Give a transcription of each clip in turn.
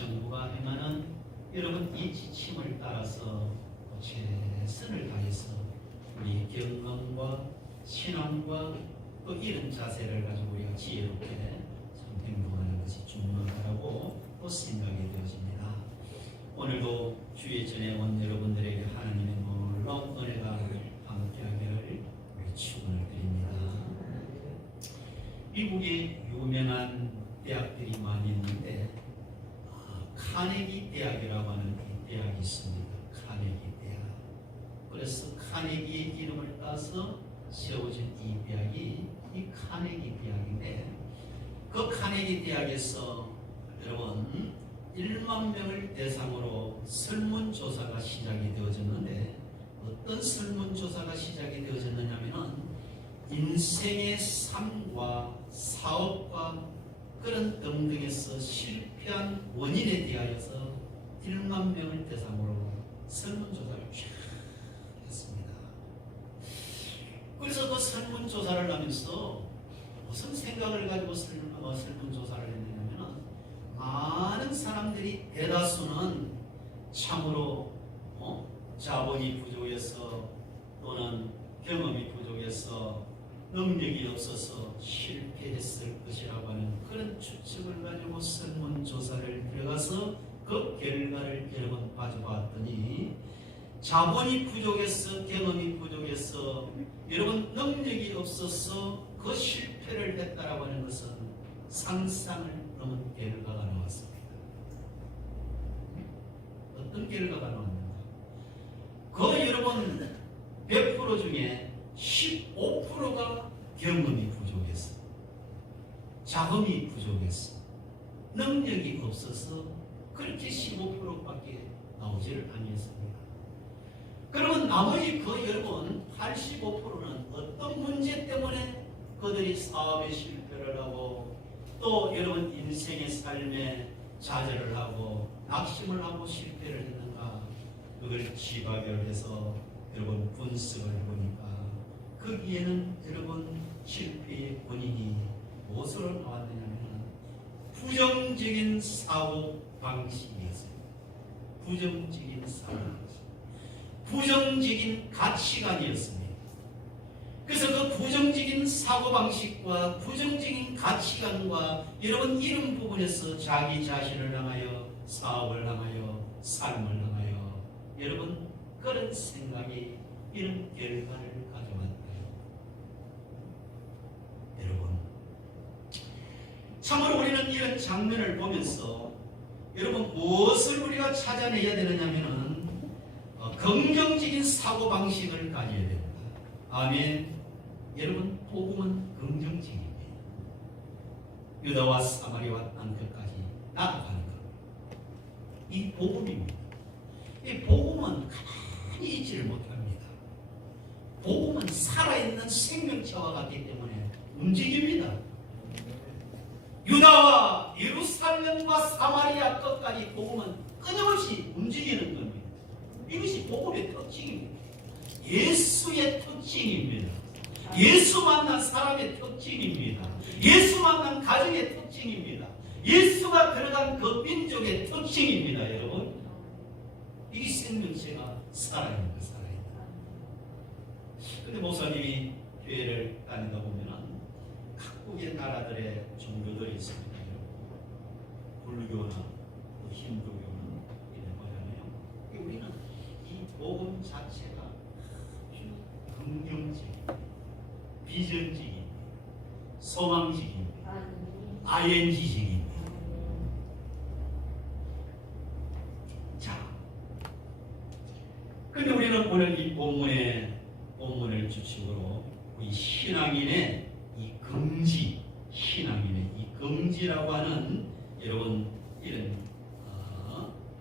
정부가 하면은 여러분 이 지침을 따라서 최선을 다해서 우리 경건과 신앙과 또 이런 자세를 가지고 우리가 지혜롭게 참 행동하는 것이 중요하다고 또 생각이 되어집니다. 오늘도 주의 전에 온 여러분들에게 하나님의 놀라운 은혜가 함께하기를 축원을 드립니다. 미국에 유명한 대학들이 많이 있는데 카네기 대학이라고 하는 대학이 있습니다. 카네기 대학. 그래서 카네기의 이름을 따서 세워진 이 대학이 이 카네기 대학인데, 그 카네기 대학에서 여러분 1만 명을 대상으로 설문조사가 시작이 되어졌는데, 어떤 설문조사가 시작이 되어졌느냐면은 인생의 삶과 사업과 그런 등등에서 실패한 원인에 대하여서 1만 명을 대상으로 설문조사를 쫙 했습니다. 그래서 그 설문조사를 하면서 무슨 생각을 가지고 설문조사를 했느냐면, 많은 사람들이 대다수는 참으로 자본이 부족해서 또는 경험이 부족해서 능력이 없어서 실패했을 것이라고 하는 그런 추측을 가지고 설문조사를 들어가서 그 결과를 여러 번 가져봤더니, 자본이 부족해서 경험이 부족해서 여러분 능력이 없어서 그 실패를 했다라고 하는 것은 상상을 넘은 결과가 나왔습니다. 어떤 결과가 나왔는가? 그 여러분 100% 중에 15%가 경험이 부족했어, 자금이 부족했어, 능력이 없어서 그렇게 15%밖에 나오지를 아니했습니다. 그러면 나머지 그 여러분 85%는 어떤 문제 때문에 그들이 사업에 실패를 하고 또 여러분 인생의 삶에 좌절을 하고 낙심을 하고 실패를 했는가? 그걸 지박열해서 여러분 분석을 해보니까 거기에는 여러분 실패의 원인이 무엇으로 나왔느냐면 부정적인 사고 방식이었어요. 부정적인 사고 방식, 부정적인 가치관이었습니다. 그래서 그 부정적인 사고 방식과 부정적인 가치관과 여러분 이런 부분에서 자기 자신을 향하여, 사업을 향하여, 삶을 향하여 여러분 그런 생각이 이런 결과를 가져왔다요. 여러분 참으로 우리는 이런 장면을 보면서 여러분 무엇을 우리가 찾아내야 되느냐면은 긍정적인 사고방식을 가져야 됩니다. 아멘. 여러분 복음은 긍정적입니다. 유다와 사마리아와 땅 끝까지 나아가는 것, 이 복음입니다. 이 복음은 가만히 있지를 못합니다. 복음은 살아있는 생명체와 같기 때문에 움직입니다. 유다와 예루살렘과 사마리아 끝까지 복음은 끊임없이 움직이는 겁니다. 이것이 복음의 특징입니다. 예수의 특징입니다. 예수 만난 사람의 특징입니다. 예수 만난 가정의 특징입니다. 예수가 들어간 그 민족의 특징입니다. 여러분, 이 생명체가 살아있는 거, 살아있는. 근데 목사님이 교회를 다니다 보면은 각국의 나라들의 종교들이 있습니다. 불교나 힌두교는 이런 거잖아요. 우리는 이 복음 자체가 아주 긍정적인, 비전적인, 소망적인, ING적인. 자, 근데 우리는 오늘 이 본문을 주축으로 우리 신앙인의 이 긍지, 신앙인의 이 긍지라고 하는 여러분 이런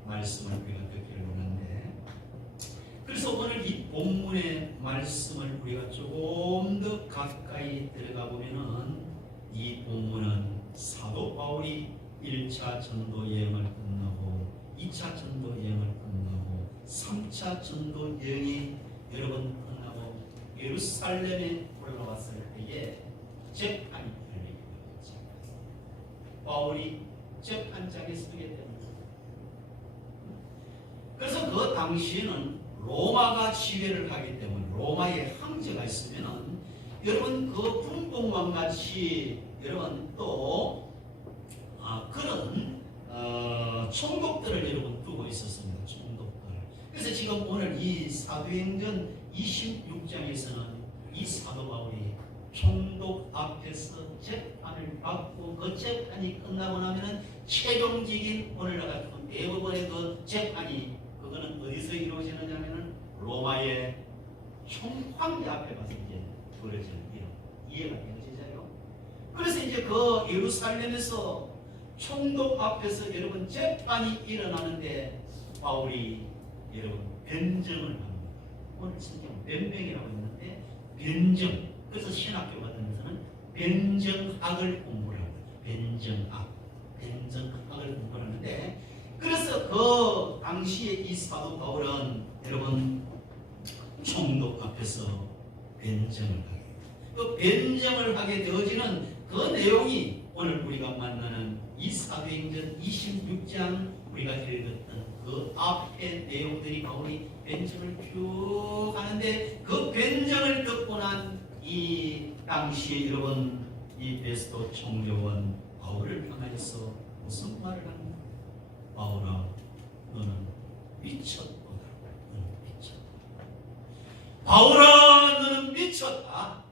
말씀을 우리가 듣기를 원하는데, 그래서 오늘 이 본문의 말씀을 우리가 조금 더 가까이 들어가 보면은 이 본문은 사도 바울이 1차 전도 여행을 끝나고 2차 전도 여행을 끝나고 3차 전도 여행이 여러분 끝나고 예루살렘에 올라왔을 때에 재판이 열리게 되었죠. 바울이 재판장에 서게 됩니다. 그래서 그 당시에는 로마가 지배를 하기 때문에 로마의 황제가 있으면은 여러분 그 분봉왕같이 여러분 또 그런 총독들을 여러분 두고 있었습니다. 총독들. 그래서 지금 오늘 이 사도행전 26장에서는 이 사도 바울이 총독 앞에서 재판을 받고 그 재판이 끝나고 나면은 최종적인 오늘날 같은 대법원의 그 재판이 그거는 어디서 이루어지느냐면은 로마의 총황제 앞에 가서 이제 벌어지는 일 이해가 되시죠? 그래서 이제 그 예루살렘에서 총독 앞에서 여러분 재판이 일어나는데 바울이 여러분 변증을 합니다. 오늘 성경 변명이라고 했는데 변증. 그래서 신학교 같은 데서는 변증학을 공부를 합니다. 변증학을 공부를 하는데 그래서 그 당시에 이 사도 바울은 여러분 총독 앞에서 변증을 하게 돼요. 그 변증을 하게 되어지는 그 내용이 오늘 우리가 만나는 이 사도행전 26장 우리가 읽었던 그 앞의 내용들이 바울이 변증을 쭉 하는데 그 변증을 듣고 난 이 당시에 여러분 이 베스토 총독은 바울을 향하여서 무슨 말을 합니까? 바울아 너는 미쳤도다. 너는 미쳤다. 바울아 너는 미쳤다.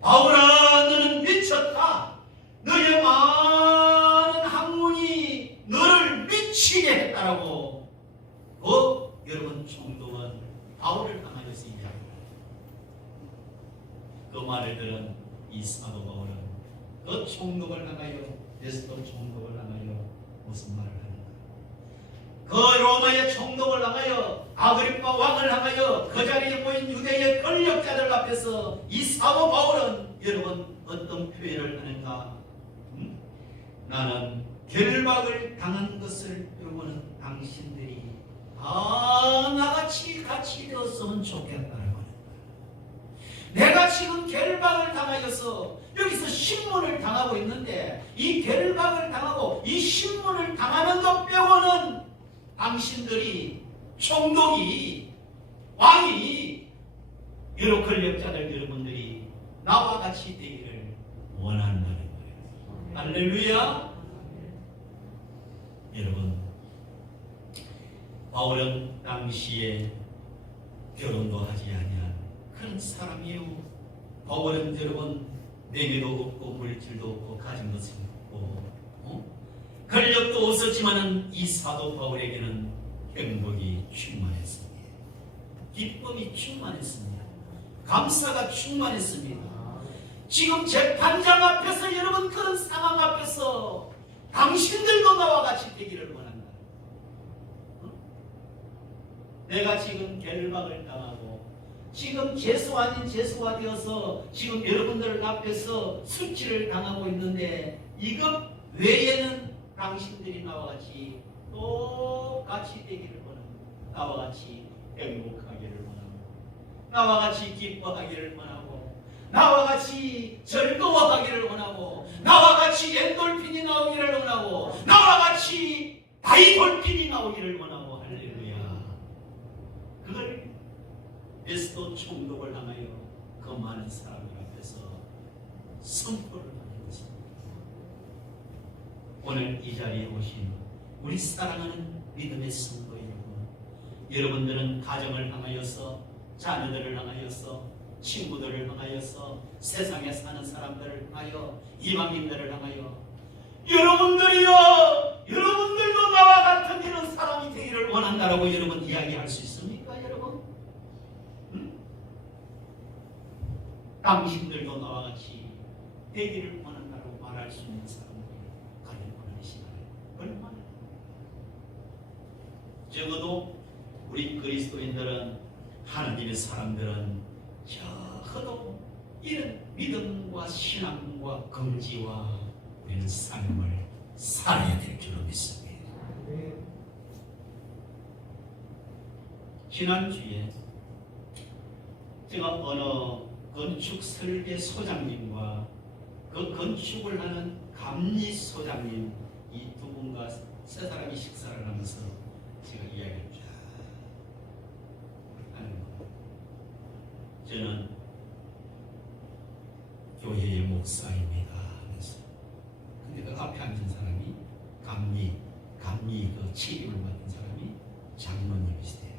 바울아 너는 미쳤다. 너의 많은 학문이 너를 미치게 했다라고 여러분 총독은 바울을 향하여서 이야기합니다. 그 말을 들은 이 사도 바울은 그 총독을 향하여 베스토 총독을 향하여 무슨 말을 하는가? 그 로마의 총독을 향하여 아그리파 왕을 향하여 그 자리에 모인 유대의 권력자들 앞에서 이 사도 바울은 여러분 어떤 표현을 하는가? 나는 결박을 당한 것을 여러분은 당신들이 다 나같이 같이 되었으면 좋겠다라고 하는 거예요. 내가 지금 결박을 당하여서 여기서 신문을 당하고 있는데 이 결박을 당하고 이 신문을 당하는 것 빼고는 당신들이 총독이 왕이 여러 권력자들 여러분들이 나와 같이 되기를 원한다는 거예요. 할렐루야. 여러분 바울은 당시에 결혼도 하지 아니한 그런 사람이에요. 바울은 여러분 내게도 없고 물질도 없고 가진 것은 없고 권력도 없었지만은 이 사도 바울에게는 행복이 충만했습니다. 기쁨이 충만했습니다. 감사가 충만했습니다. 지금 재판장 앞에서 여러분 그런 상황 앞에서 당신들도 나와 같이 되기를 원한다. 내가 지금 결박을 당하고 지금 재수 아닌 재수가 되어서 지금 여러분들 앞에서 수치를 당하고 있는데 이것 외에는 당신들이 나와 같이 똑같이 되기를 원합니다. 나와 같이 행복하기를 원합니다. 나와 같이 기뻐하기를 원하고 나와 같이 즐거워하기를 원하고 나와 같이 엔돌핀이 나오기를 원하고 나와 같이 다이돌핀이 나오기를 원하고 할렐루야. 그걸 베스토 총독을 향하여 그 많은 사람들 앞에서 선포를 하는 것입니다. 오늘 이 자리에 오신 우리 사랑하는 믿음의 성도 여러분, 여러분들은 가정을 향하여서 자녀들을 향하여서 친구들을 향하여서 세상에 사는 사람들을 향하여 이방인들을 향하여 여러분들이요 여러분들도 나와 같은 이런 사람이 되기를 원한다라고 여러분 이야기할 수 있습니까 여러분? 당신들도 나와 같이 되기를 원한다라고 말할 수 있는 사람들이 과연 오늘 시간에 얼마나 적어도 우리 그리스도인들은 하나님의 사람들은 적어도 이런 믿음과 신앙과 긍지와 우리는 삶을 살아야 될 줄로 믿습니다. 지난주에 제가 어느 건축 설계 소장님과 그 건축을 하는 감리 소장님 이 두 분과 세 사람이 식사를 하면서 제가 이야기를 쫙 저는 교회의 목사입니다 하면서, 근데 그 앞에 앉은 사람이 감리 그 책임을 맡은 사람이 장로님이시대요.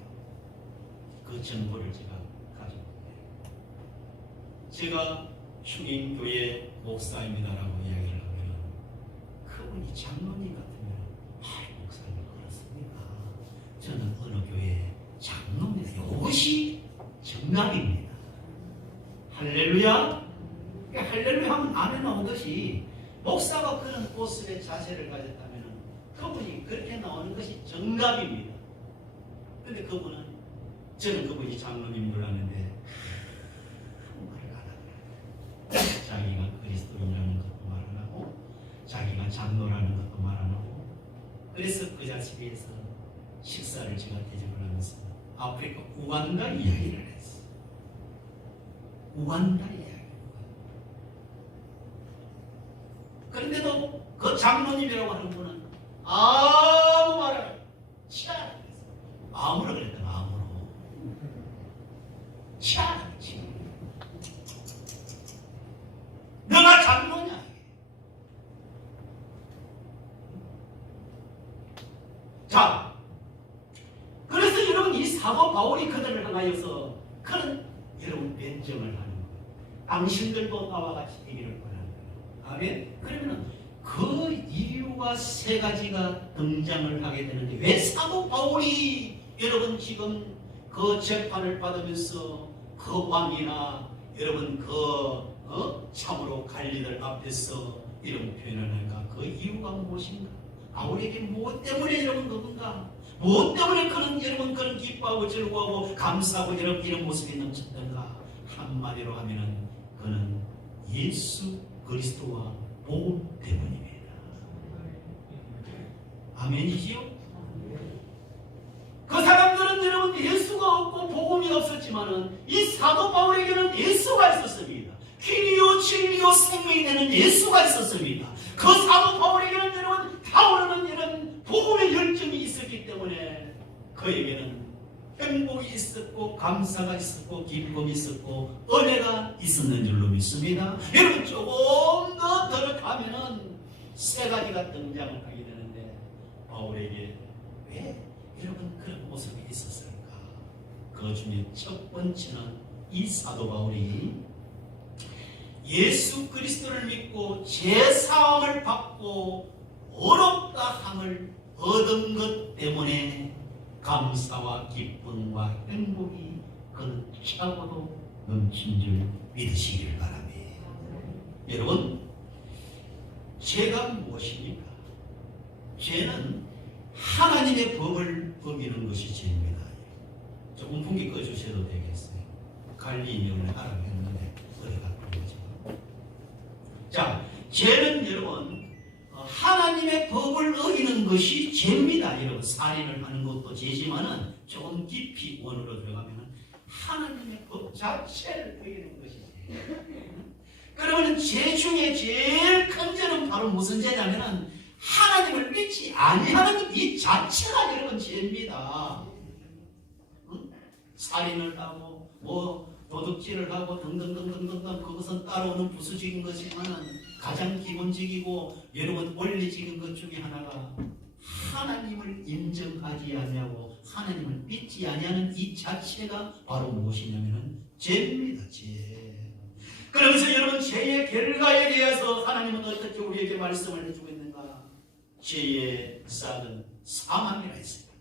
그 정보를 제가 가지고 있네요. 제가 충인교회 목사입니다라고 이야기를 하면 그분이 장로님 같으면 목사님 그렇습니까? 저는 어느 교회 장로입니다. 이것이 정답입니다. 할렐루야. 할렐루야 하면 안에 나오듯이 목사가 그런 모습의 자세를 가졌다면 그분이 그렇게 나오는 것이 정답입니다. 근데 저는 그분이 장로님인 줄 아는데 아무 말을 안 하더라고요. 자기가 그리스도인이라는 것도 말 안 하고 자기가 장로라는 것도 말 안 하고, 그래서 그 자식에서 식사를 제가 대접을 하면서 아프리카 우간다 이야기를 했어요. 우간다 이야기. 그런데도 그 장로님이라고 하는 분은 아무 말을 치안 안 했어요. 아무로 그랬더니 아무로. 치안 안 했지. 너가 장로냐? 자, 그래서 여러분 이 사도 바울이 그들을 향하여서 그런 여러분 변정을 하는 거예요. 당신들도 나와 같이 되기를 바라는 거예요. 아멘. 그러면은 그 이유가 세 가지가 등장을 하게 되는데, 왜 사도 바울이 여러분 지금 그 재판을 받으면서 그 왕이나 여러분 참으로 관리들 앞에서 이런 표현을 하는가? 그 이유가 무엇인가? 바울에게 무엇 때문에 여러분 그건가? 무엇 때문에 여러분 그런 기뻐하고 즐거워하고 감사하고 여러분 이런 모습이 넘쳤던가? 한마디로 하면은 그는 예수 그리스도와 복음 때문입니다. 아멘이지요? 그 사람들은 여러분 예수가 없고 복음이 없었지만은 이 사도 바울에게는 예수가 있었습니다. 길이요 진리요 생명이 되는 예수가 있었습니다. 그 사도 바울에게는 여러분 타오르는 이런 복음의 열정이 있었기 때문에 그에게는 행복이 있었고 감사가 있었고 기쁨이 있었고 은혜가 있었는 줄로 믿습니다. 여러분 조금 더 들어가면은 세 가지가 등장을 하게 되는데, 바울에게 왜 여러분 그런 모습이 있었을까? 그 중에 첫 번째는 이 사도 바울이 예수 그리스도를 믿고 제사함을 받고 어렵다 함을 얻은 것 때문에 감사와 기쁨과 행복이 그 차고도 넘친 줄 믿으시길 바랍니다. 여러분, 죄가 무엇입니까? 죄는 하나님의 법을 어기는 것이 죄입니다. 조금 풍기 꺼주셔도 되겠어요. 관리인이 오늘 하라고 했는데 어디가 풀리죠? 자, 죄는 여러분 하나님의 법을 어기는 것이 죄입니다. 여러분, 살인을 하는 것도 죄지만은 조금 깊이 원으로 들어가면 하나님의 법 자체를 어기는 것이 죄. 그러면 죄 중에 제일 큰 죄는 바로 무슨 죄냐면은 하나님을 믿지 아니하는 이 자체가 여러분 죄입니다. 응? 살인을 하고 도둑질을 하고 등등등등등등, 그것은 따라오는 부수적인 것이지만 가장 기본적이고 여러분 원리적인 것 중에 하나가 하나님을 인정하지 아니하고 하나님을 믿지 아니하는 이 자체가 바로 무엇이냐면 죄입니다. 죄. 그러면서 여러분 죄의 결과에 대해서 하나님은 어떻게 우리에게 말씀을 해주고 있는가? 죄의 싹은 사망이라 했습니다.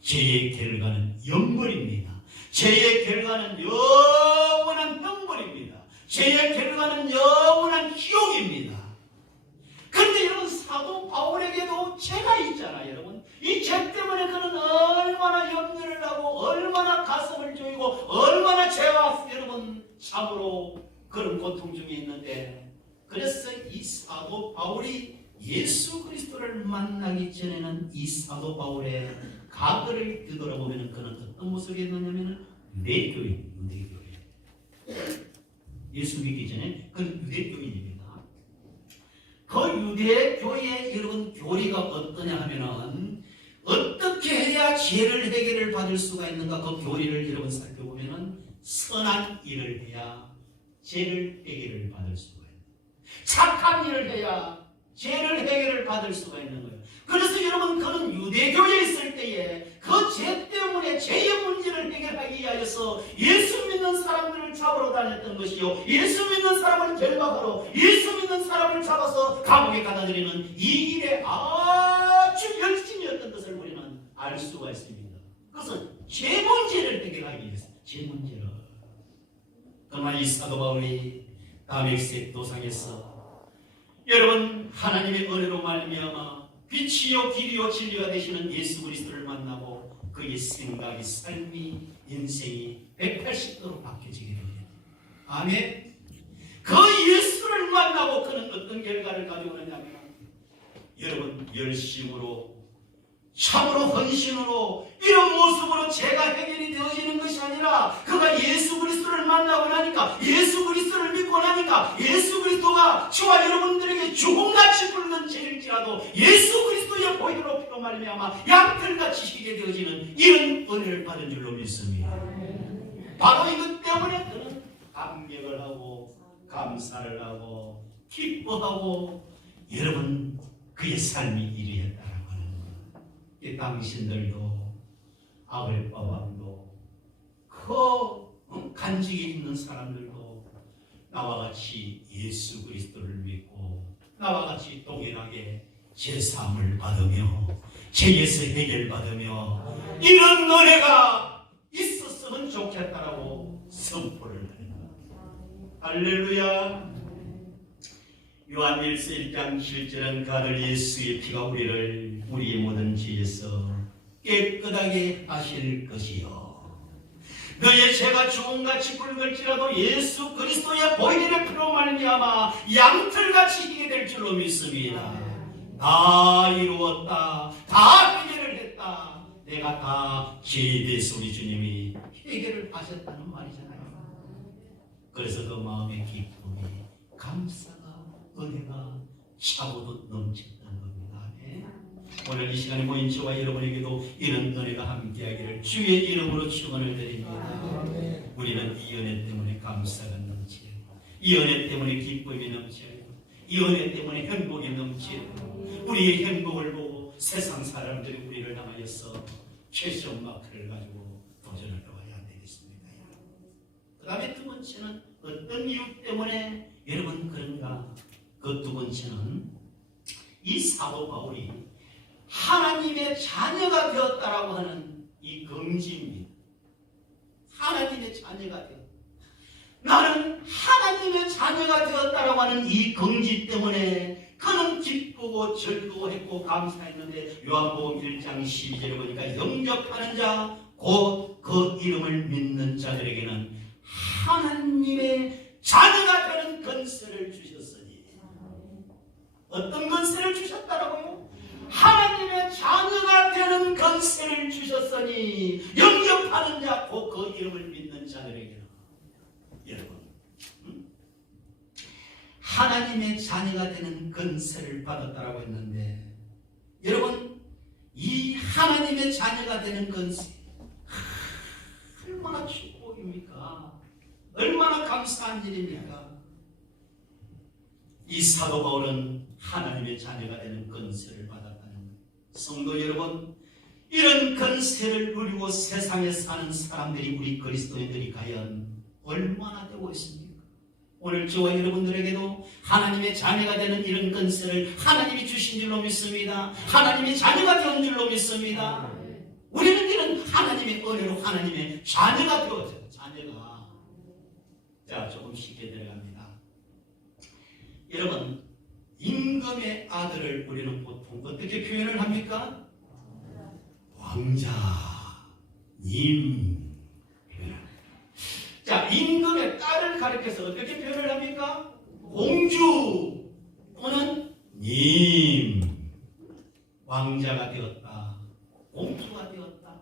죄의 결과는 영벌입니다. 죄의 결과는 영원한 형벌입니다. 죄의 결과는 영원한 지옥입니다. 그런데 여러분 사도 바울에게도 죄가 있잖아요. 여러분 이 죄 때문에 그는 얼마나 염려를 하고 얼마나 가슴을 조이고 얼마나 죄와 여러분 참으로 그런 고통 중에 있는데, 그래서 이 사도 바울이 예수 그리스도를 만나기 전에는 이 사도 바울의 과거를 뒤돌아보면 그는 어떤 모습이 있느냐면 유대교인. 예수 믿기 전에 그는 유대교인입니다. 그 유대교의 여러분 교리가 어떠냐 하면은 어떻게 해야 죄를 해결을 받을 수가 있는가, 그 교리를 여러분 살펴보면은 선한 일을 해야 죄를 해결을 받을 수가 있는 거예요. 착한 일을 해야 죄를 해결을 받을 수가 있는 거예요. 그래서 여러분, 그는 유대교에 있을 때에 그 죄 때문에 죄의 문제를 해결하기 위하여서 예수 믿는 사람들을 잡으러 다녔던 것이요, 예수 믿는 사람을 결박하러 예수 믿는 사람을 잡아서 감옥에 가다드리는 이 일에 아주 열심이었던 것을 우리는 알 수가 있습니다. 그것은 죄 문제를 해결하기 위해서, 죄 문제를. 그러나 이 사도 바울이 다메섹 도상에서 여러분, 하나님의 은혜로 말미암아 빛이요 길이요 진리가 되시는 예수 그리스도를 만나고 그의 생각이, 삶이, 인생이 180도로 바뀌어지게 됩니다. 아멘. 그 예수를 만나고 그는 어떤 결과를 가져오느냐면, 여러분, 열심으로, 참으로 헌신으로, 이런 모습으로 죄가 해결이 되어지는 것이 아니라, 그가 예수 그리스도를 만나고 나니까, 예수 그리스도를 믿고 나니까, 예수 그리스도가 저와 여러분들에게 죽음같이 굴는 죄일지라도 예수 그리스도의 보혈로 피로 말미암아 양털같이 희게 되어지는 이런 은혜를 받은 줄로 믿습니다. 바로 이것 때문에 그는 감격을 하고 감사를 하고 기뻐하고, 여러분, 그의 삶이 이르였다라고 하는 거예요. 당신들도, 아그리파 왕도, 그 간직에 있는 사람들도 나와 같이 예수 그리스도를 믿고 나와 같이 동일하게 제사함을 받으며 죄에서 해결받으며 이런 은혜가 있었으면 좋겠다라고 선포를 합니다. 할렐루야. 요한일서 1장 7절은 가들 예수의 피가 우리의 모든 죄에서 깨끗하게 하실 것이요, 너의 죄가 죽음같이 굵을지라도 예수 그리스도의 보혈의 피로 말미암아 양털같이 희게 될 줄로 믿습니다. 다 이루었다, 다 해결을 했다, 내가 다 죄에 대해서 우리 주님이 해결을 하셨다는 말이잖아요. 그래서 그 마음의 기쁨이, 감사가, 은혜가 차고도 넘쳤다는 겁니다. 네? 오늘 이 시간에 모인 저와 여러분에게도 이런 은혜가 함께하기를 주의 이름으로 축원을 드립니다. 우리는 이 은혜 때문에 감사가 넘치고, 이 은혜 때문에 기쁨이 넘치고, 이 은혜 때문에 행복이 넘치고, 우리의 행복을 보고 세상 사람들이 우리를 향하여서 퀘스천 마크를 가지고 도전을 해봐야 되겠습니다. 그 다음에 두 번째는 어떤 이유 때문에 여러분 그런가? 그 두 번째는 이 사도 바울이 하나님의 자녀가 되었다라고 하는 이 긍지입니다. 하나님의 자녀가 되었다. 나는 하나님의 자녀가 되었다라고 하는 이 긍지 때문에 그는 기쁘고 즐거워했고 감사했는데, 요한복음 1장 12절에 보니까 영접하는 자, 곧 그 이름을 믿는 자들에게는 하나님의 자녀가 되는 권세를 주셨으니. 어떤 권세를 주셨다라고요? 하나님의 자녀가 되는 권세를 주셨으니 영접하는 자, 곧 그 이름을 믿는 자들에게는. 여러분, 하나님의 자녀가 되는 권세를 받았다라고 했는데, 여러분, 이 하나님의 자녀가 되는 권세, 얼마나 축복입니까? 얼마나 감사한 일입니까? 이 사도 바울은 하나님의 자녀가 되는 권세를 받았다는 거예요. 성도 여러분, 이런 권세를 누리고 세상에 사는 사람들이, 우리 그리스도인들이 과연 얼마나 되고 있습니까? 오늘 저와 여러분들에게도 하나님의 자녀가 되는 이런 권세를 하나님이 주신 줄로 믿습니다. 하나님의 자녀가 된 줄로 믿습니다. 우리는 이런 하나님의 은혜로 하나님의 자녀가 되어져요. 자녀가. 자, 조금 쉽게 들어갑니다. 여러분, 임금의 아들을 우리는 보통 어떻게 표현을 합니까? 왕자, 님. 자, 임금의 딸을 가리켜서 어떻게 표현을 합니까? 공주 또는 님. 왕자가 되었다, 공주가 되었다.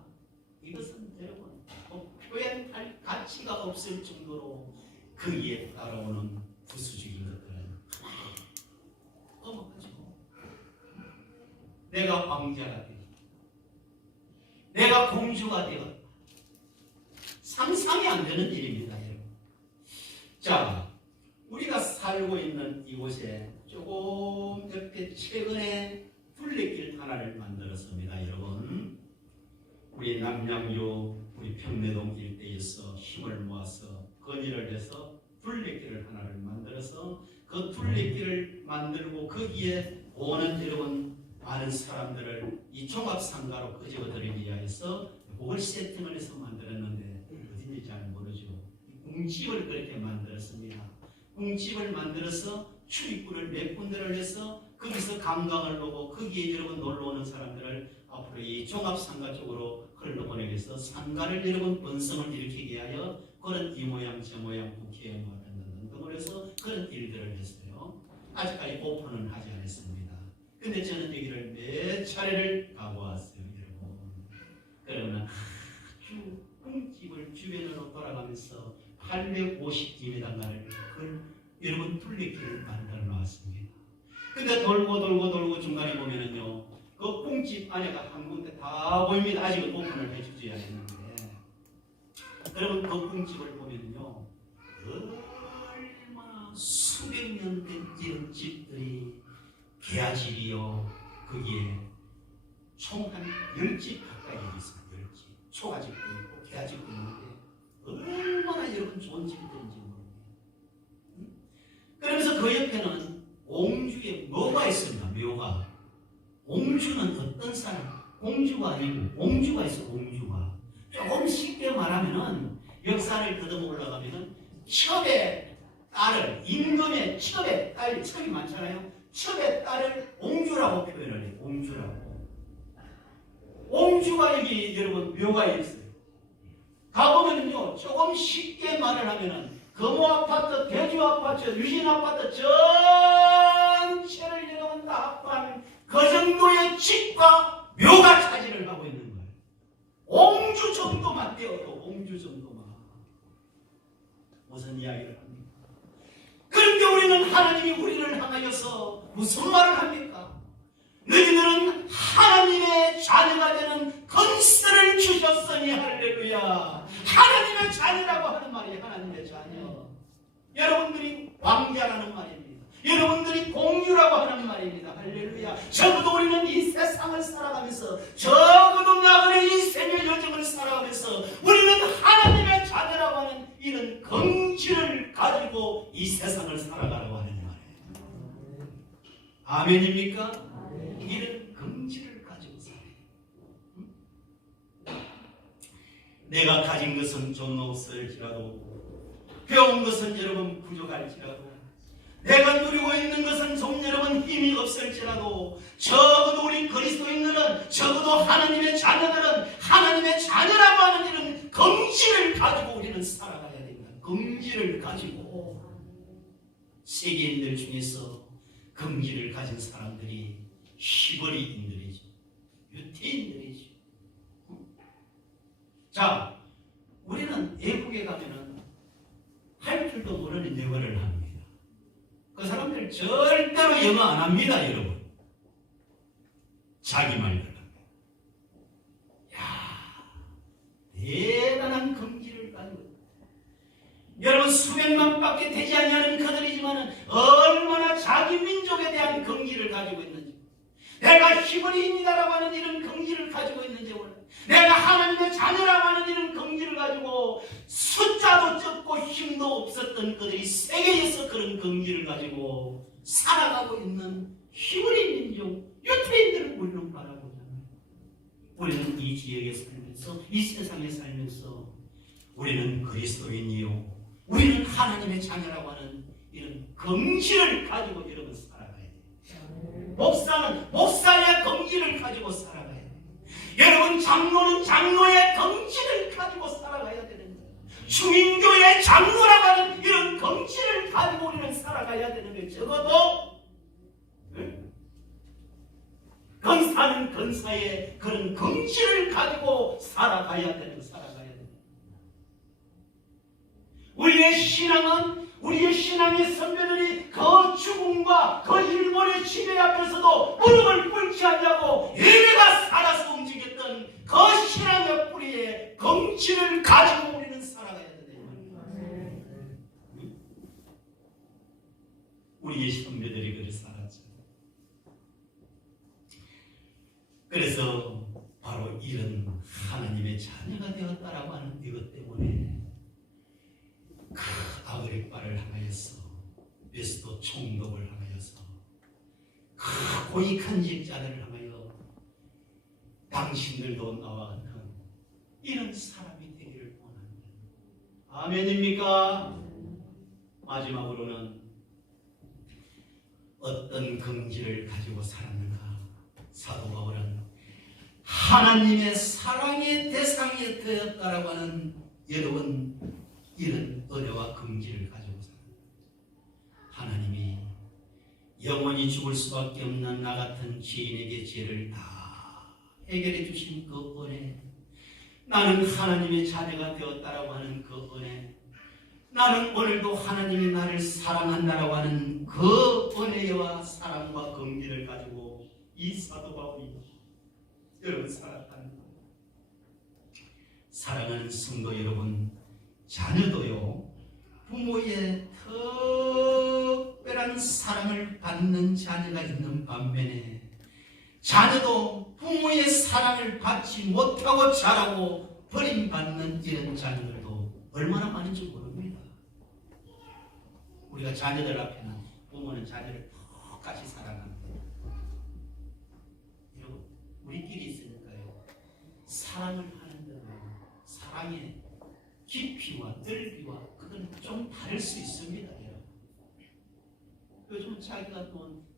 이것은 여러분 표현할 가치가 없을 정도로 거기에 따라오는 부수적인 것들은 어마어마하죠. 내가 왕자가 되었다, 내가 공주가 되었다. 상상이 안 되는 일입니다, 여러분. 자, 우리가 살고 있는 이곳에 조금 옆에 최근에 둘레길 하나를 만들었습니다, 여러분. 우리 남양주, 우리 평내동 일대에서 힘을 모아서 건의를 해서 둘레길을 하나를 만들어서 그 둘레길을 만들고 거기에 오는 여러분 많은 사람들을 이 종합상가로 끄집어들이기 위해서 그걸 세팅을 해서 만들었는데 어딘지 잘 모르죠. 궁집을 그렇게 만들었습니다. 궁집을 만들어서 출입구를 몇 군데를 해서 거기서 관광을 오고 거기에 여러분 놀러오는 사람들을 앞으로 이 종합상가 쪽으로 흘러보내기 위해서 상가를 여러분 번성을 일으키기 위하여 그런 이 모양 저 모양 국회의원 등등을 해서 그런 일들을 했어요. 아직까지 오픈은 하지 않았습니다. 근데 저는 여기를 몇 차례를 가보았어요, 여러분. 그러면 아주 궁집을 주변으로 돌아가면서 852m가를 그걸 여러분 둘레길을 만들어 놨습니다. 근데 돌고 중간에 보면은요, 그 궁집 안에가 한 군데 다 보입니다. 아직은 오픈을 해주지 않았는데, 여러분 그 궁집을 보면요, 얼마나 수백 년 된 이런 집들이 개화집이요, 거기에 총 한 10집 가까이 있어요. 10집. 초가집도 있고 개화집도 있는데 얼마나 여러분 좋은 집들인지 모르겠어요. 그러면서 그 옆에는 옹주에 묘가 있습니다. 묘가. 옹주는 어떤 사람? 공주가 아니고 옹주가 있어. 옹주가. 조금 쉽게 말하면은 역사를 더듬어 올라가면은 첩의 딸을, 임금의 첩의 딸, 첩이 많잖아요. 첩의 딸을 옹주라고 표현을 해요. 옹주라고. 옹주가 여기 여러분 묘가 있어요. 가보면은요, 조금 쉽게 말을 하면은 금호 아파트, 대주 아파트, 유진 아파트 전체를 여러분 다 합한 그 정도의 집과 묘가 차지를 하고 있는 거예요. 옹주 정도만 떼어도 옹주 정도만. 무슨 이야기를 합니까? 그런데 우리는 하나님이 우리를 향하여서 무슨 말을 합니까? 너희들은 하나님의 자녀가 되는 건설을 주셨으니 할렐루야. 하나님의 자녀라고 하는 말이 하나님의 자녀. 여러분들이 왕자라는 말입니다. 여러분들이 공주라고 하는 말입니다. 할렐루야. 적어도 우리는 이 세상을 살아가면서, 적어도 나그네 인생의 여정을 살아가면서 우리는 하나님의 자녀라고 하는 이런 긍지를 가지고 이 세상을 살아가라고 하는 말이에요. 아멘입니까? 이런 긍지를 가지고 살아요. 내가 가진 것은 좀 없을지라도, 배운 것은 여러분 부족할지라도, 내가 누리고 있는 것은 좀 여러분 힘이 없을지라도, 적어도 우리 그리스도인들은, 적어도 하나님의 자녀들은 하나님의 자녀라고 하는 이런 긍지를 가지고 우리는 살아가야 됩니다. 긍지를 가지고. 세계인들 중에서 긍지를 가진 사람들이 시버리인들이죠. 유태인들이죠. 자, 우리는 외국에 가면은 할 줄도 모르는 영어를 합니다. 그 사람들 절대로 영어 안 합니다, 여러분. 자기 말대로 합니다. 야, 대단한 긍지를 가지고, 여러분 수백만밖에 되지 않는 그들이지만 얼마나 자기 민족에 대한 긍지를 가지고 있는지, 내가 히브리인이다라고 하는 이런 긍지를 가지고 있는지, 내가 하나님의 자녀라고 하는 이런 긍지를 가지고, 숫자도 적고 힘도 없었던 그들이 세계에서 그런 긍지를 가지고 살아가고 있는 히브리 민족, 유태인들을 우리는 바라보잖아요. 우리는 이 지역에 살면서, 이 세상에 살면서 우리는 그리스도인이요, 우리는 하나님의 자녀라고 하는 이런 긍지를 가지고 여러분 살아가야 돼요. 목사는 목사의 긍지를 가지고 살아가야 돼요. 여러분 장로는 장로의 긍지를 가지고 살아가야 되는 거예요. 중인교의 장로라고 하는 이런 긍지를 가지고 우리는 살아가야 되는 거예요. 적어도 건사는 건사의 그런 긍지를 가지고 살아가야 되는 거예요. 우리의 신앙의 선배들이 그 죽음과 그 일본의 지배 앞에서도 무릎을 꿇지 않냐고 예배가 살아서 움직였던 그 신앙의 뿌리에 긍지를 가지고 우리는 우리의 선배들이 그렇게 살았죠. 그래서 바로 이런 하나님의 자녀가 되었다라고 하는 이것 때문에 그 아그리빠를 향하여서 베스도 총독을 향하여서 그 고익한 직자들을 향하여 당신들도 나와 같은 이런 사람이 되기를 원합니다. 아멘입니까? 마지막으로는 어떤 긍지를 가지고 살았는가? 사도 바울은 하나님의 사랑의 대상이 되었다라고 하는 여러분 이런 은혜와 긍지를 가지고 삽니다. 하나님이 영원히 죽을 수밖에 없는 나 같은 죄인에게 죄를 다 해결해 주신 그 은혜, 나는 하나님의 자녀가 되었다라고 하는 그 은혜, 나는 오늘도 하나님이 나를 사랑한다라고 하는 그 은혜와 사랑과 긍지를 가지고 이 사도 바울이 여러분 살았다는 거예요. 사랑하는 성도 여러분, 자녀도요 부모의 특별한 사랑을 받는 자녀가 있는 반면에 자녀도 부모의 사랑을 받지 못하고 자라고 버림받는 이런 자녀들도 얼마나 많은지 모릅니다. 우리가 자녀들 앞에는 부모는 자녀를 똑같이 사랑합니다. 여러분 우리끼리 있으니까요 사랑을 하는데도 사랑의 깊이와 넓이와 그건 좀 다를 수 있습니다. 여러분. 요즘 자기가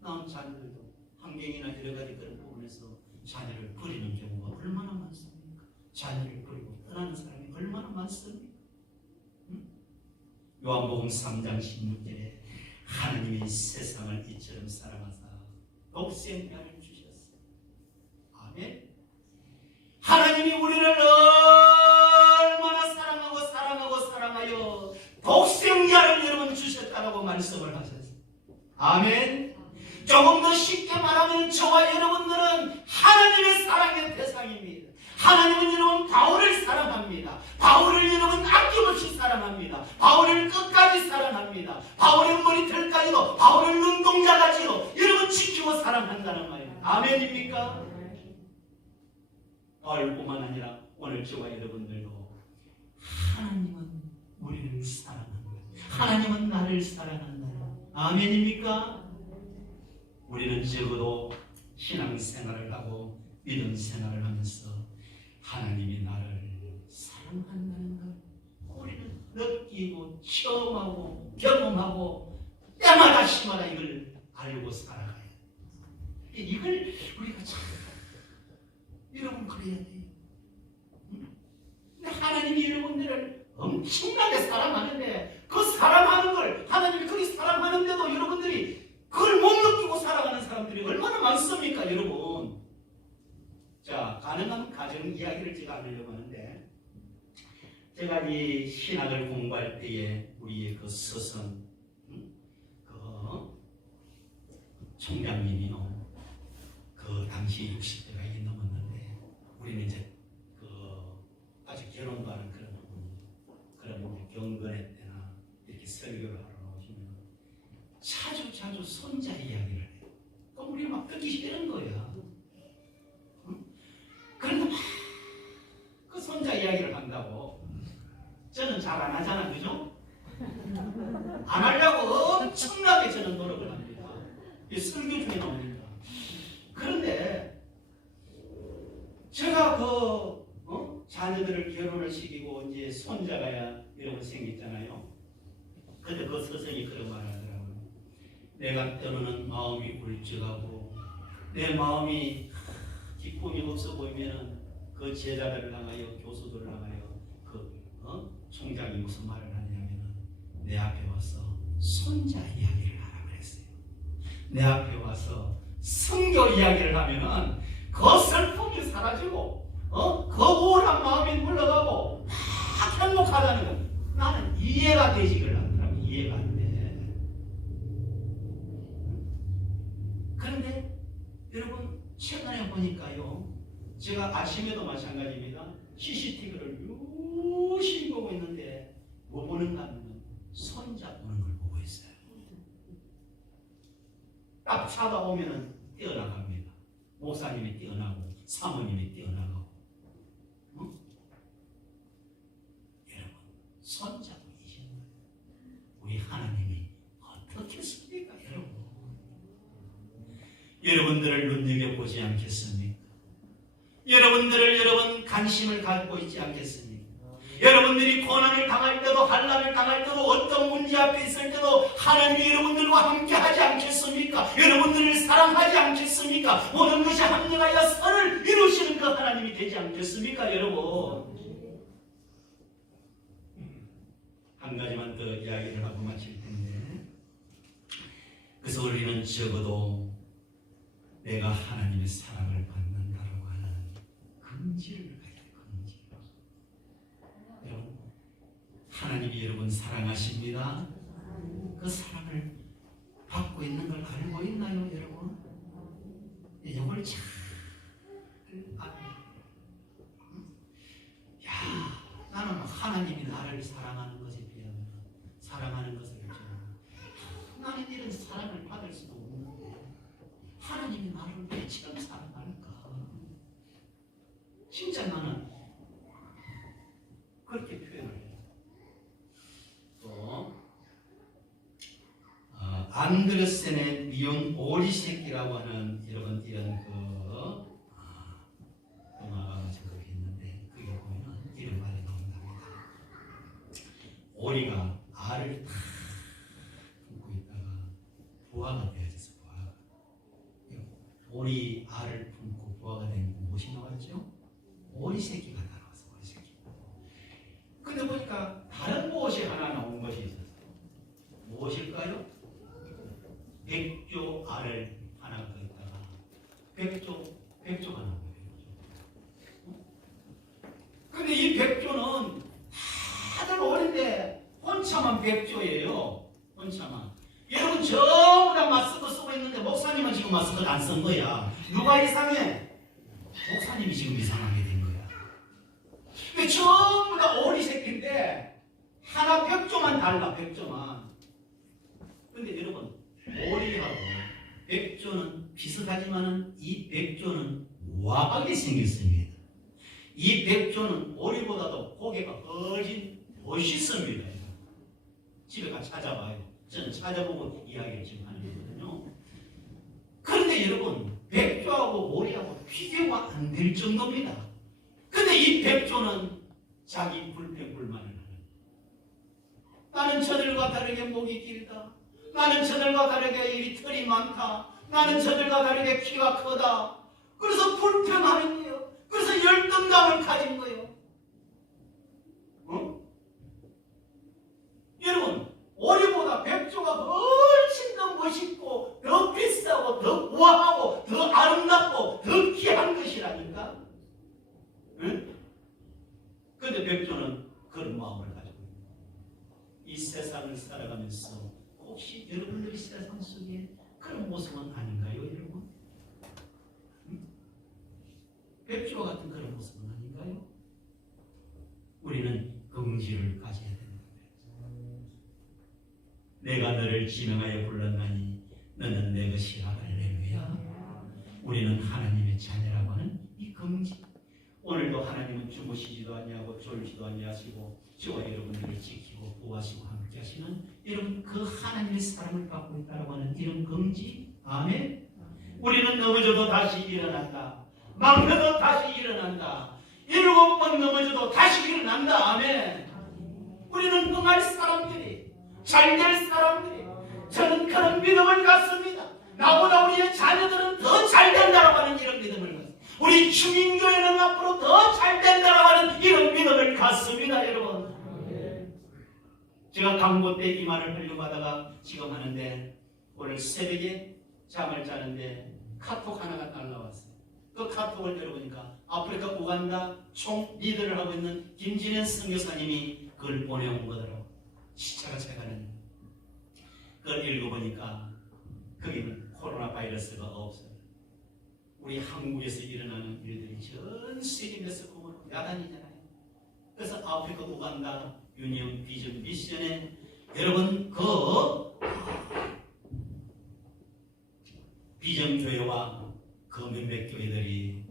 낳은 자녀들도 환경이나 여러 가지 그런 부분에서 자녀를 버리는 경우가 얼마나 많습니까? 자녀를 버리고 떠나는 사람이 얼마나 많습니까? 요한복음 3장 16절에 하나님이 세상을 이처럼 사랑하사 독생자를 주셨어요. 아멘. 하나님이 우리를 얼마나 사랑하여 독생자를 여러분 주셨다고 말씀을 하셨어요. 아멘. 조금 더 쉽게 말하면 저와 여러분들은 하나님의 사랑의 대상입니다. 하나님은 여러분 바울을 사랑합니다. 바울을 여러분 아낌없이 사랑합니다. 바울을 끝까지 사랑합니다. 바울의 머리털까지도 바울의 눈동자까지도 여러분 지키고 사랑한다는 말입니다. 아멘입니까? 바울뿐만 아니라 오늘 저와 여러분들도 하나님은 우리를 사랑한다. 하나님은 나를 사랑한다. 아멘입니까? 우리는 적어도 신앙생활을 하고 믿음 생활을 하면서 하나님이 나를 사랑한다는 걸 우리는 느끼고 체험하고 경험하고 때마다 시마다 이걸 알고 살아가야 돼. 이걸 우리가 참 여러분 그래야 돼요. 근데 하나님이 여러분들을 엄청나게 사랑하는데 그 사랑하는 걸 하나님이 그리 사랑하는데도 여러분들이 그걸 못 느끼고 살아가는 사람들이 얼마나 많습니까 여러분. 자, 가능한 가정 이야기를 제가 하려고 하는데 제가 이 신학을 공부할 때에 우리의 그 서선 그 총장님이요 그 당시 60대가 넘었는데 우리는 이제 그 아직 결혼도 하는 그런 이제 경건회 때나 이렇게 설교를 하러 나오시면 자주 손자 이야기를 해요. 그럼 우리 막 듣기 싫은 거야. 그런데 막 그 손자 이야기를 한다고 저는 잘 안 하잖아, 그죠? 안 하려고 엄청나게 저는 노력을 합니다. 이 설교 중에 나오니까. 그런데 제가 자녀들을 결혼을 시키고 이제 손자가 여러분 생겼잖아요. 근데 그 스승이 그런 말을 하더라고요. 내가 때로는 마음이 울적하고 내 마음이 기쁨이 없어 보이면은 그 제자들을 향하여 교수들을 향하여 총장이 무슨 말을 하냐면은 내 앞에 와서 손자 이야기를 하라 그랬어요. 내 앞에 와서 성교 이야기를 하면은 그 슬픔이 사라지고 그 우울한 마음이 물러가고 막 행복하다는 거 나는 이해가 되지를 않더라고. 이해가 안 돼. 그런데 여러분 최근에 보니까요 제가 아침에도 마찬가지입니다. CCTV를 유심히 보고 있는데 뭐 보는가 하면 손자 보는 걸 보고 있어요. 딱 차가 오면은 뛰어나갑니다. 목사님이 뛰어나고 사모님이 뛰어나가고 여러분 손잡고 계신 거예요. 우리 하나님이 어떻겠습니까 여러분? 여러분들을 눈여겨보지 않겠습니까? 여러분 관심을 갖고 있지 않겠습니까? 여러분들이 고난을 당할 때도 환난을 당할 때도 어떤 문제 앞에 있을 때도 하나님이 여러분들과 함께 하지 않겠습니까? 여러분들을 사랑하지 않겠습니까? 모든 것이 합력하여 선을 이루시는 그 하나님이 되지 않겠습니까 여러분? 한 가지만 더 이야기를 하고 마칠 텐데, 그래서 우리는 적어도 내가 하나님의 사랑을 받는다라고 하는 긍지를 가져야 돼요. 긍지. 여러분, 하나님이 여러분 사랑하십니다. 그 사랑을 받고 있는 걸 알고 있나요, 여러분? 이걸 잘 나는 하나님이 나를 사랑하는 것에 비하면 사랑하는 것을 나는 이런 사랑을 받을 수도 없는데 하나님이 나를 왜 지금 사랑할까? 진짜 나는 그렇게 표현을 해요. 또 안드레센의 미운 오리 새끼라고 하는 여러분 이런 동화가 저기 있는데 그게 보면 이런 말이 나온답니다. 오리가 알을 탁 품고 있다가 부화가 되어져서 부화가 오리 알을 품고 부화가 된 무엇이 나왔죠? 오리 새끼가 나왔어. 오리 새끼. 근데 보니까 다른 무엇이 하나 나온 것이 있었어요. 무엇일까요? 백조 알을 하나 더 있다가 백조가 나온 거예요. 근데 이 백조는 다들 어린데 혼자만 백조예요. 혼자만. 여러분 전부 다 마스크 쓰고 있는데 목사님은 지금 마스크를 안 쓴 거야. 누가 이상해? 목사님이 지금 이상하게 된 거야. 근데 전부 다 오리 새끼인데 하나 백조만 달라. 백조만. 근데 여러분 오리하고 백조는 비슷하지만은 이 백조는 우아하게 생겼습니다. 이 백조는 오리보다도 고개가 훨씬 멋있습니다. 집에 가서 찾아봐요. 저는 찾아보고 이야기를 지금 하는 거거든요. 그런데 여러분 백조하고 오리하고 비교가 안 될 정도입니다. 근데 이 백조는 자기 불평불만을 하는 거예요. 나는 저들과 다르게 목이 길다. 나는 저들과 다르게 이 털이 많다. 나는 저들과 다르게 키가 크다. 그래서 불평하는 거예요. 그래서 열등감을 가진 거예요. 여러분 오리보다 백조가 훨씬 더 멋있고 더 비싸고 더 우아하고 더 아름답고 더 귀한 것이라니까. 그런데 백조는 그런 마음을 가지고 있는 이 세상을 살아가면서 혹시 여러분들이 세상 속에 그런 모습은 아닌가요, 여러분? 백조와 같은 그런 모습은 아닌가요? 우리는 긍지를 가져야 된다. 내가 너를 지명하여 불렀나니 너는 내 것이라. 할렐루야. 우리는 하나님의 자녀라고 하는 이 긍지. 오늘도 하나님은 주무시지도 아니하고 졸지도 아니하시고 저와 여러분들을 지키고 보호하시고 함께 하시는 여러분 그 하나님의 사랑을 받고 있다고 하는 이런 긍지. 아멘. 우리는 넘어져도 다시 일어난다. 망해도 다시 일어난다. 7번 넘어져도 다시 일어난다. 아멘. 우리는 응할 사람들이, 잘될 사람들이, 저는 그런 믿음을 갖습니다. 나보다 우리의 자녀들은 더 잘된다고 하는 이런 믿음을 갖습니다. 우리 주민교회는 앞으로 더 잘된다고 하는 이런 믿음을 갖습니다. 여러분, 제가 광고 때 이 말을 하려고 하다가 지금 하는데 오늘 새벽에 잠을 자는데 카톡 하나가 날라왔어요. 그 카톡을 열어보니까 아프리카 우간다 총 리더를 하고 있는 김진현 선교사님이 그걸 보내온 거더라고요. 시차가 차가는. 그걸 읽어보니까 거기는 코로나 바이러스가 없어요. 우리 한국에서 일어나는 일들이 전 세계 매스컴으로 야단이잖아요. 그래서 아프리카 우간다 유니온 비전 미션에 여러분 비전교회와 그 몇몇 교회들이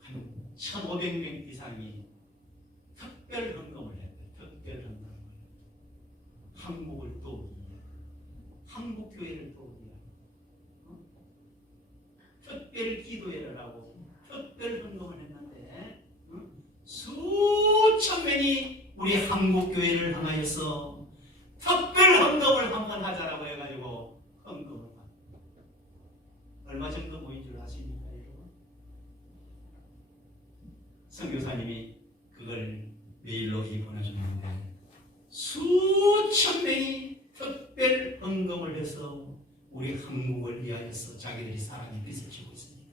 한 1,500명 이상이 특별 헌금을 했대요. 특별 헌금을. 한국을 또 한국 교회를 또 특별 기도회를 하고 특별 헌금을 했는데 수천 명이 우리 한국 교회를 향하여서 특별 헌금을 한번 하자라고 해가지고 헌금을 받고 얼마 정도 모인 줄 아십니까, 여러분? 선교사님이 그걸 메일로 보내주는데 수천 명이 특별 헌금을 해서 우리 한국을 위하여서 자기들이 사랑의 빛을 지고 있습니다.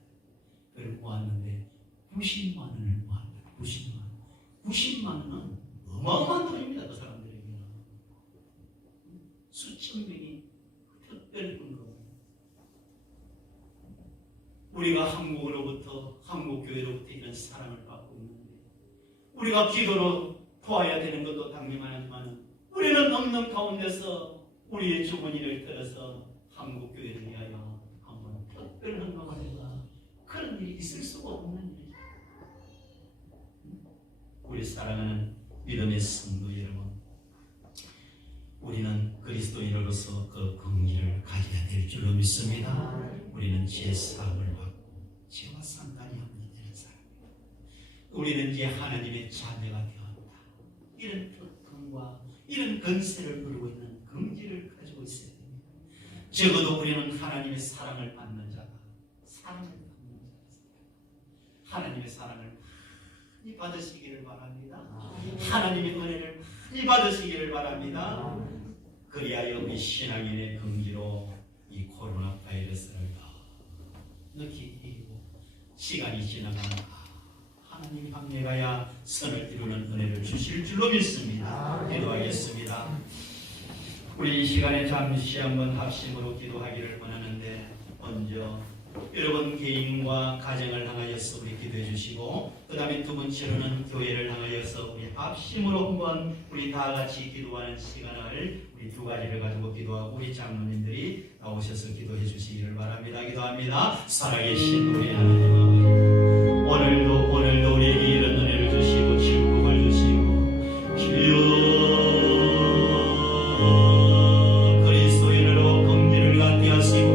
그걸 모았는데 90만 원을 모았다. 90만 원. 90만 원은 어마어마한 돈입니다. 그 사람들에게는. 수천 명이 특별 헌금. 우리가 한국으로부터 한국 교회로부터 이런 사랑을 받고 있는데 우리가 기도로 도와야 되는 것도 당연하지만 우리는 없는 가운데서 우리의 주머니를 들어서 한국 교회를 위하여 한번 특별 헌금을 해봐. 그런 일이 있을 수가 없는 일이죠. 우리 사랑하는 믿음의 성도 여러분, 우리는 그리스도인으로서 그 긍지를 가져야 될 줄로 믿습니다. 우리는 죄 사함을 받고 죄와 상관이 없는 이런 사람입니다. 우리는 이제 하나님의 자녀가 되었다. 이런 특권과 이런 권세를 누리고 있는 긍지를 가지고 있어야 됩니다. 적어도 우리는 하나님의 사랑을 받는 자다. 사랑을 받는 자였습니다. 하나님의 사랑을 많이 받으시기를 바랍니다. 하나님의 은혜를 많이 받으시기를 바랍니다. 그리하여 우리 신앙인의 긍지로 이 코로나 바이러스를 늦게 이기고 시간이 지나가면 하나님 함께 가야 선을 이루는 은혜를 주실 줄로 믿습니다. 기도하겠습니다. 우리 이 시간에 잠시 한번 합심으로 기도하기를 원하는데 먼저 여러분 개인과 가정을 향하여서 우리 기도해 주시고 그 다음에 두 번째로는 교회를 향하여서 우리 합심으로 한번 우리 다 같이 기도하는 시간을 우리 두 가지를 가지고 기도하고 우리 장로님들이 나오셔서 기도해 주시기를 바랍니다. 기도합니다. 살아계신 우리 하나님 아버지, 오늘도 우리에게 이런 은혜를 주시고 축복을 주시고 주여 그리스도인으로 긍지를 갖게 하시고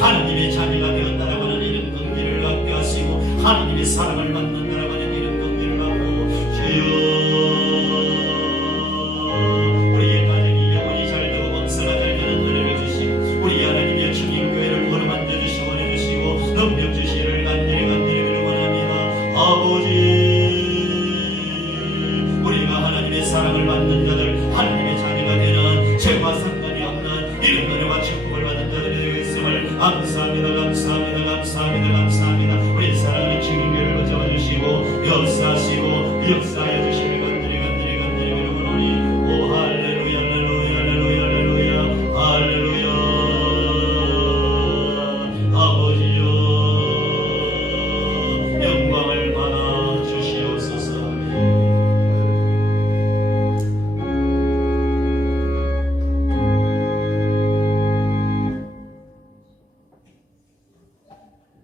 하나님의 자녀가 되었다라고 하는 이런 긍지를 갖게 하시고 하나님의 사랑을 받는다라고 하는 이런 긍지를 받고 주여 우리의 가정이 영원히 잘되고 범사가 잘되는 은혜를 주시고 우리 하나님의 주님교회를 거룩한 데 주시고 은혜 주시고 능력 주시기를 간절히 원합니다. 아버지 우리가 하나님의 사랑을 받는 자들 하나님의 자녀가 되는 죄와 상관이 없는 이런 은혜와 축복을 받는 자들이 되겠음을 감사합니다. 감사합니다. 감사합니다. 감사합니다. 우리 사랑하는 주님교회를 거쳐주시고 역사하시고 역사하여 주시기를 간절히 원하니 오 할렐루야 할렐루야 할렐루야 할렐루야 할렐루야 아버지여 영광을 받아 주시옵소서.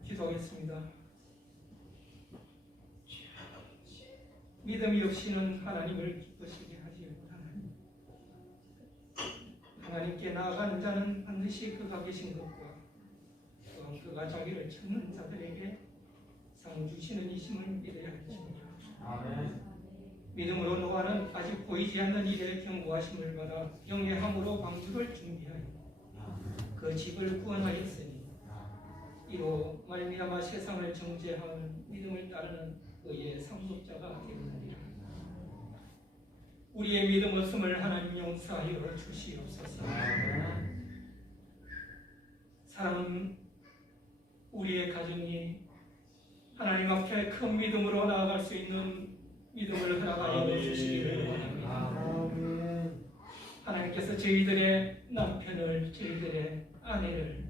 기도하겠습니다. 믿음이 없이는 하나님을 기쁘시게 하지 못하나니 하나님께 나아가는 자는 반드시 그가 계신 것과 또한 그가 자기를 찾는 자들에게 상 주시는 이심을 믿어야 할지니라. 믿음으로 노아는 아직 보이지 않는 일에 경고하심을 받아 영예함으로 방주를 준비하여 그 집을 구원하였으니 이로 말미암아 세상을 정죄하는 믿음을 따르는 의의 상속자가 되느니라. 우리의 믿음 없음을 하나님 용서하여 주시옵소서. 사랑은 우리의 가정이 하나님 앞에 큰 믿음으로 나아갈 수 있는 믿음을 허락하여 주시기를 원합니다. 하나님께서 저희들의 남편을, 저희들의 아내를,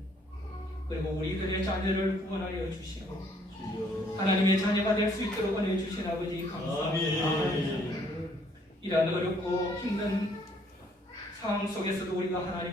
그리고 우리들의 자녀를 구원하여 주시고 하나님의 자녀가 될 수 있도록 은혜 주신 아버지 감사합니다. 이러한 어렵고 힘든 상황 속에서도 우리가 하나님